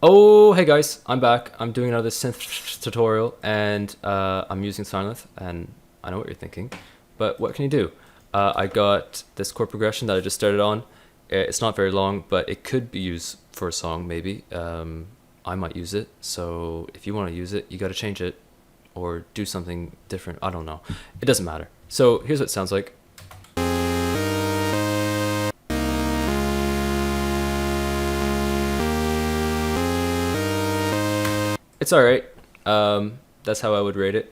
Oh, hey guys, I'm back. I'm doing another synth tutorial, and I'm using Synths, and I know what you're thinking, but what can you do? I got this chord progression that I just started on. It's not very long, but it could be used for a song, maybe. I might use it, so if you want to use it, you got to change it, or do something different. I don't know. It doesn't matter. So here's what it sounds like. It's alright. That's how I would rate it.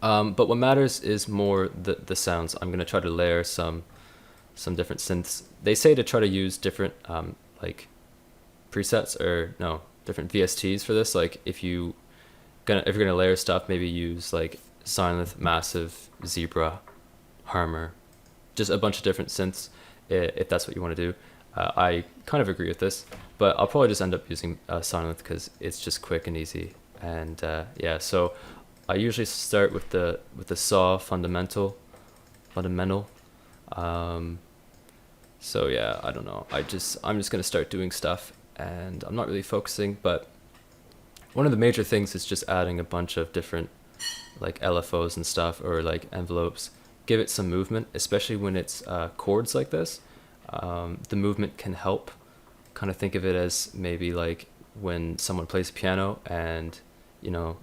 But what matters is more the sounds. I'm gonna try to layer some different synths. They say to try to use different like presets or no different VSTs for this. Like if you're gonna layer stuff, maybe use like Silent, Massive, Zebra, Harmor, just a bunch of different synths if that's what you want to do. I kind of agree with this, but I'll probably just end up using Silent because it's just quick and easy. And yeah, so I usually start with the saw fundamental. So yeah, I don't know. I'm just gonna start doing stuff, and I'm not really focusing. But one of the major things is just adding a bunch of different like LFOs and stuff, or like envelopes. Give it some movement, especially when it's chords like this. The movement can help. Kind of think of it as maybe like when someone plays piano and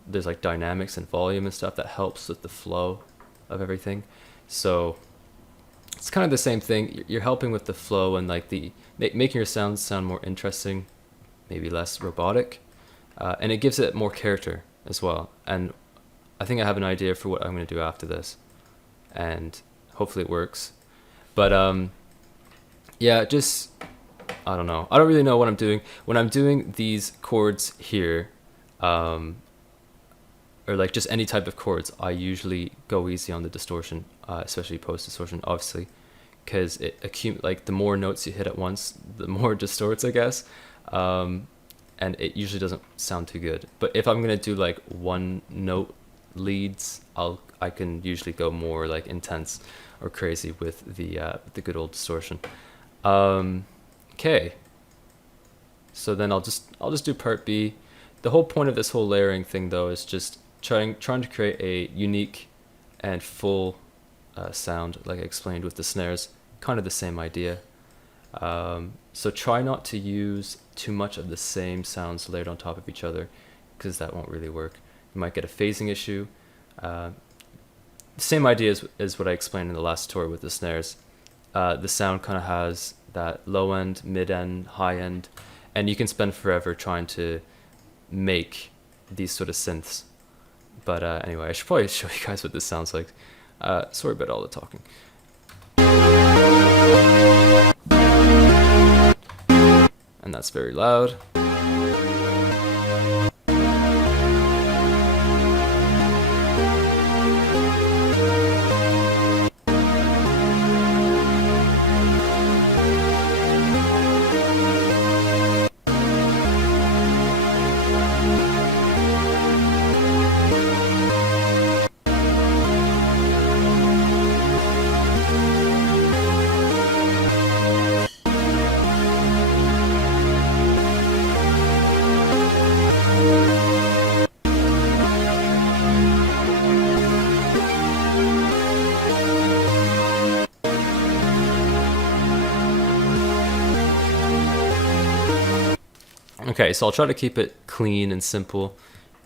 there's like dynamics and volume and stuff that helps with the flow of everything. So it's kind of the same thing. You're helping with the flow and like the making your sounds sound more interesting, maybe less robotic, and it gives it more character as well. And I think I have an idea for what I'm going to do after this, and hopefully it works. But yeah, just I don't know. I don't really know what I'm doing when I'm doing these chords here. Or like just any type of chords, I usually go easy on the distortion, especially post distortion, obviously, because like the more notes you hit at once, the more it distorts, I guess, and it usually doesn't sound too good. But if I'm gonna do like one note leads, I can usually go more like intense or crazy with the good old distortion. Okay, so then I'll just do part B. The whole point of this whole layering thing, though, is just trying to create a unique and full sound, like I explained with the snares. Kind of the same idea. So try not to use too much of the same sounds layered on top of each other, because that won't really work. You might get a phasing issue. The same idea as what I explained in the last tutorial with the snares. The sound kind of has that low end, mid end, high end, and you can spend forever trying to make these sort of synths. But anyway, I should probably show you guys what this sounds like. Sorry about all the talking. And that's very loud. Okay, so I'll try to keep it clean and simple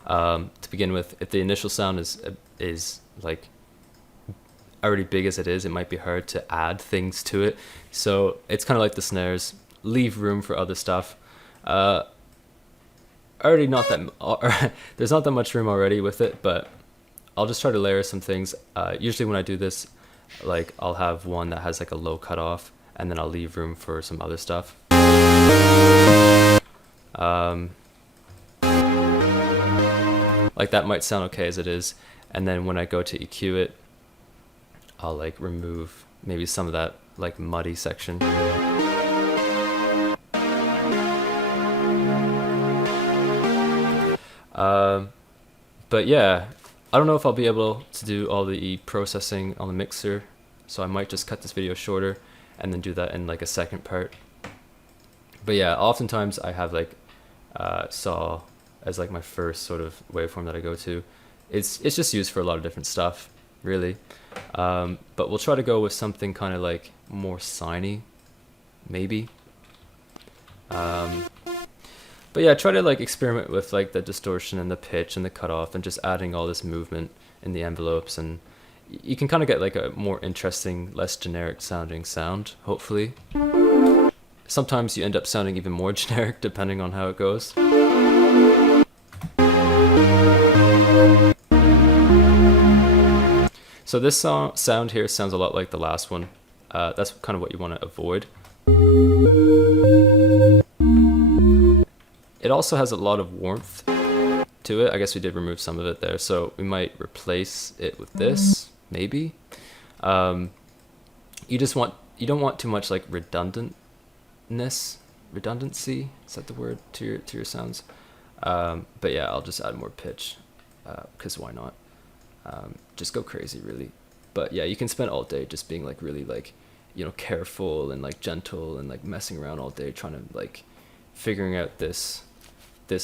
to begin with. If the initial sound is like already big as it is, it might be hard to add things to it. So it's kind of like the snares. Leave room for other stuff. Already not that there's not that much room already with it, but I'll just try to layer some things. Usually when I do this, like I'll have one that has like a low cutoff, and then I'll leave room for some other stuff. Like that might sound okay as it is, and then when I go to EQ it, I'll like remove maybe some of that like muddy section. But yeah, I don't know if I'll be able to do all the processing on the mixer, so I might just cut this video shorter and then do that in like a second part. But yeah, oftentimes I have like saw as like my first sort of waveform that I go to. It's just used for a lot of different stuff, really. But we'll try to go with something kind of like more siny, maybe. But yeah, try to like experiment with like the distortion and the pitch and the cutoff and just adding all this movement in the envelopes, and you can kind of get like a more interesting, less generic sounding sound, hopefully. Sometimes you end up sounding even more generic depending on how it goes. So this sound here sounds a lot like the last one. That's kind of what you want to avoid. It also has a lot of warmth to it. I guess we did remove some of it there, so we might replace it with this, maybe. You don't want too much like redundancy. Is that the word to your sounds? But yeah, I'll just add more pitch, because why not? Just go crazy, really. But yeah, you can spend all day just being like really like, you know, careful and like gentle and like messing around all day trying to like figuring out this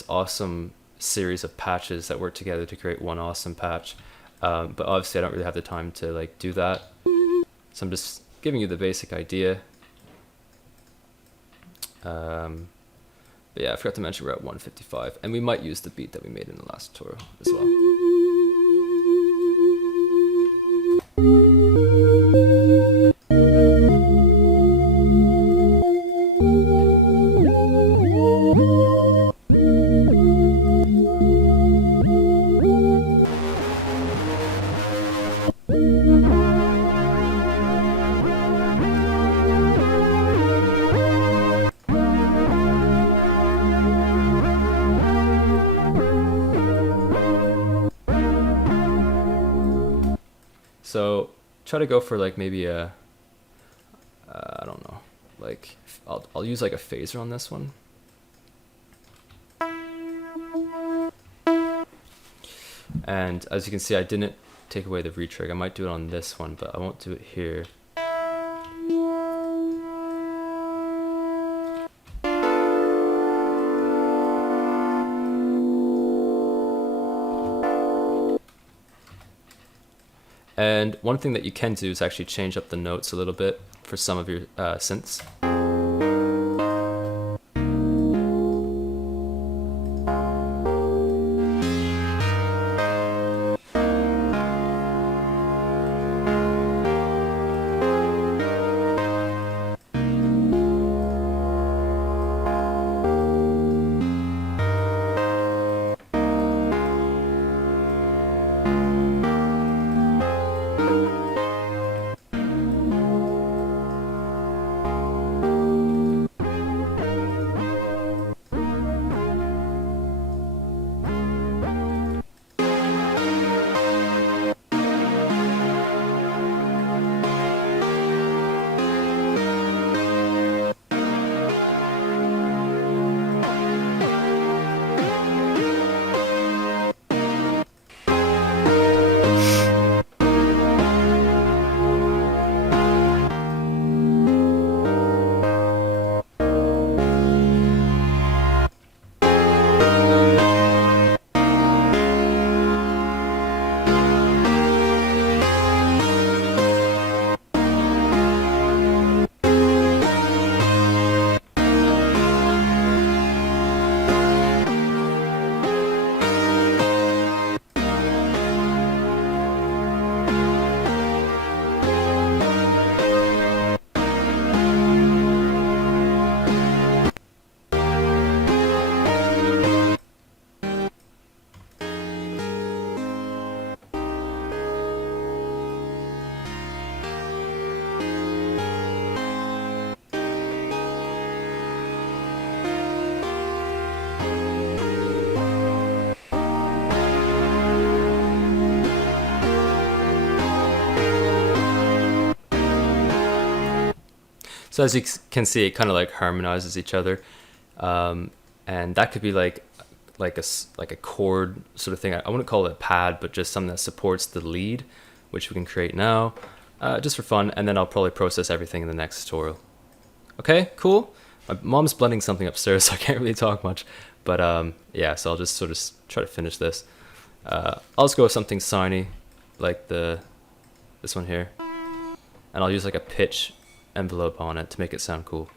awesome series of patches that work together to create one awesome patch. But obviously I don't really have the time to like do that, so I'm just giving you the basic idea. But yeah, I forgot to mention we're at 155, and we might use the beat that we made in the last tutorial as well. So try to go for like maybe a, I don't know, like I'll use like a phaser on this one. And as you can see, I didn't take away the retrig. I might do it on this one, but I won't do it here. And one thing that you can do is actually change up the notes a little bit for some of your synths. So as you can see, it kind of like harmonizes each other, and that could be like a chord sort of thing. I wouldn't call it a pad, but just something that supports the lead, which we can create now, just for fun. And then I'll probably process everything in the next tutorial. Okay, cool. My mom's blending something upstairs, so I can't really talk much. But yeah, so I'll just sort of try to finish this. I'll just go with something signy, like this one here, and I'll use like a pitch envelope on it to make it sound cool.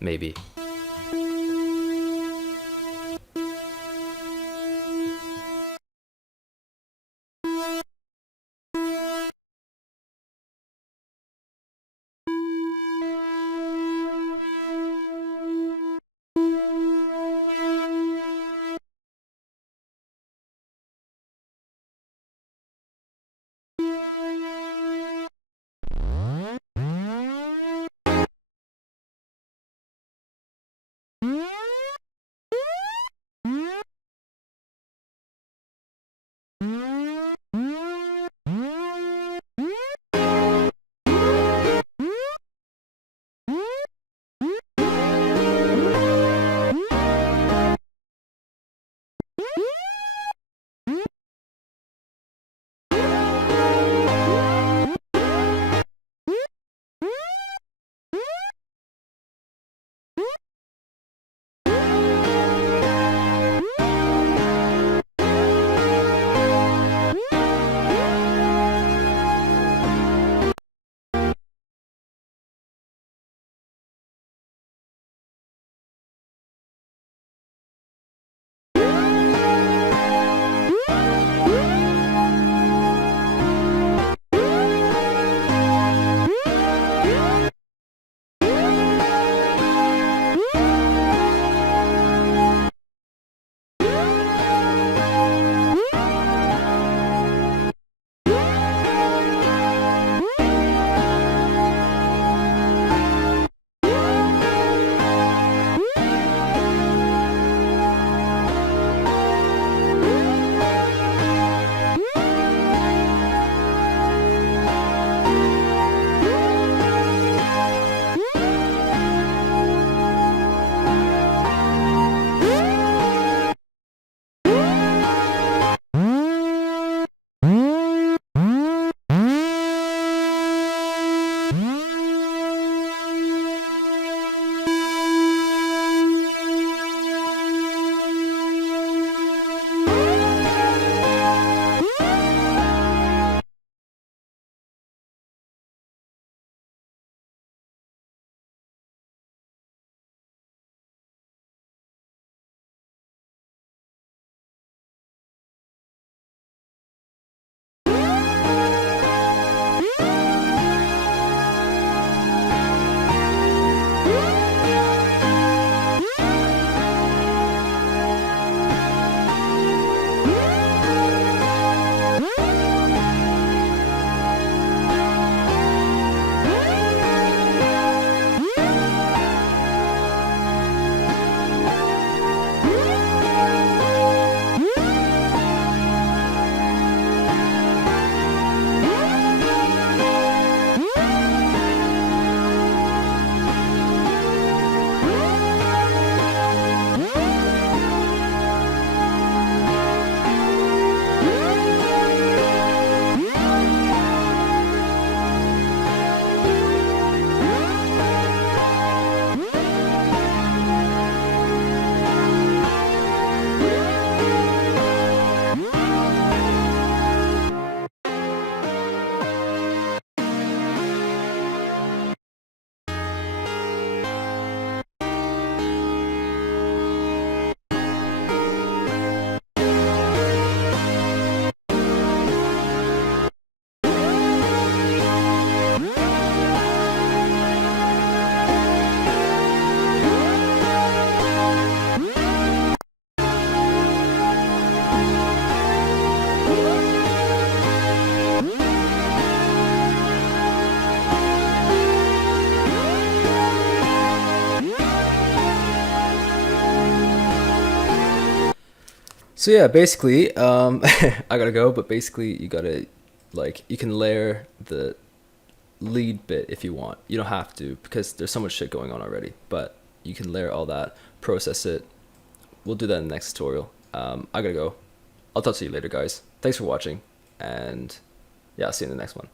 Maybe. So yeah, basically, I gotta go, but basically you gotta, like, you can layer the lead bit if you want. You don't have to because there's so much shit going on already, but you can layer all that, process it. We'll do that in the next tutorial. I gotta go. I'll talk to you later, guys. Thanks for watching, and yeah, I'll see you in the next one.